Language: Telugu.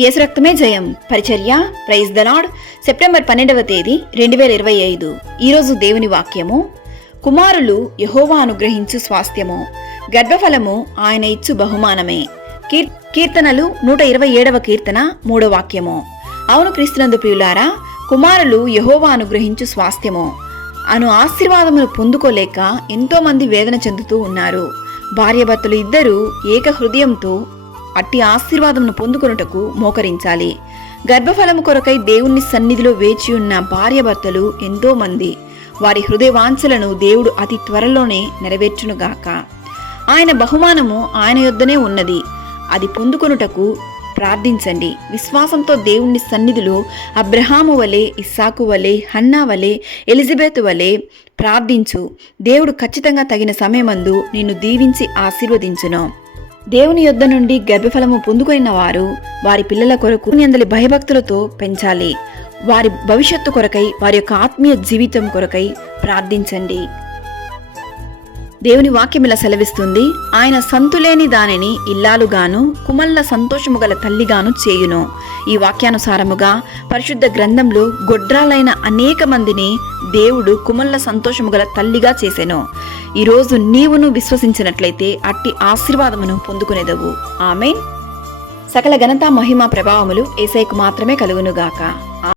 యేసు రక్తమే జయం. పరిచర్య ప్రైజ్ ద లార్డ్. సెప్టెంబర్ 12వ తేదీ 2025. ఈరోజు దేవుని వాక్యము, కుమారులు యెహోవా అనుగ్రహించు స్వాస్థ్యము, గర్భఫలము ఆయన ఇచ్చు బహుమానమే. కీర్తనలు 127వ కీర్తన 3వ వాక్యము. అవును క్రీస్తునందు ప్రియులారా, కుమారులు యెహోవా అనుగ్రహించు స్వాస్థ్యము అను ఆశీర్వాదమును పొందుకోలేక ఎంతో మంది వేదన చెందుతూ ఉన్నారు. భార్యాభర్తలు ఇద్దరూ ఏక హృదయంతో అట్టి ఆశీర్వాదమును పొందుకొనుటకు మోకరించాలి. గర్భఫలము కొరకై దేవుని సన్నిధిలో వేచియున్న భార్యాభర్తలు ఎంతో మంది. వారి హృదయవాంఛలను దేవుడు అతి త్వరలోనే నెరవేర్చునుగాక. ఆయన బహుమానము ఆయన యొద్దనే ఉన్నది. అది పొందుకొనుటకు ప్రార్థించండి. విశ్వాసంతో దేవుని సన్నిధిలో అబ్రహాము వలె, ఇస్సాకు వలె, హన్నా వలె, ఎలిజబెత్ వలె ప్రార్థించు. దేవుడు ఖచ్చితంగా తగిన సమయమందు నిన్ను దీవించి ఆశీర్వదించును. దేవుని యొద్ద నుండి గర్భఫలము పొందుకొనిన వారు వారి పిల్లల కొరకు అందలి భయభక్తులతో పెంచాలి. వారి భవిష్యత్తు కొరకై, వారి యొక్క ఆత్మీయ జీవితం కొరకై ప్రార్థించండి. దేవుని వాక్యం ఇలా సెలవిస్తుంది, ఆయన సంతులేని దానిని ఇల్లాలుగాను, కుమల్ల సంతోషము గల తల్లిగాను చేయును. ఈ వాక్యానుసారముగా పరిశుద్ధ గ్రంథంలో గొడ్రాలైన అనేక మందిని దేవుడు కుమల్ల సంతోషము గల తల్లిగా చేసెను. ఈరోజు నీవును విశ్వసించినట్లయితే అట్టి ఆశీర్వాదమును పొందుకునేదవు. ఆమేన్. సకల ఘనత, మహిమ, ప్రభావములు యేసయ్యకు మాత్రమే కలుగునుగాక.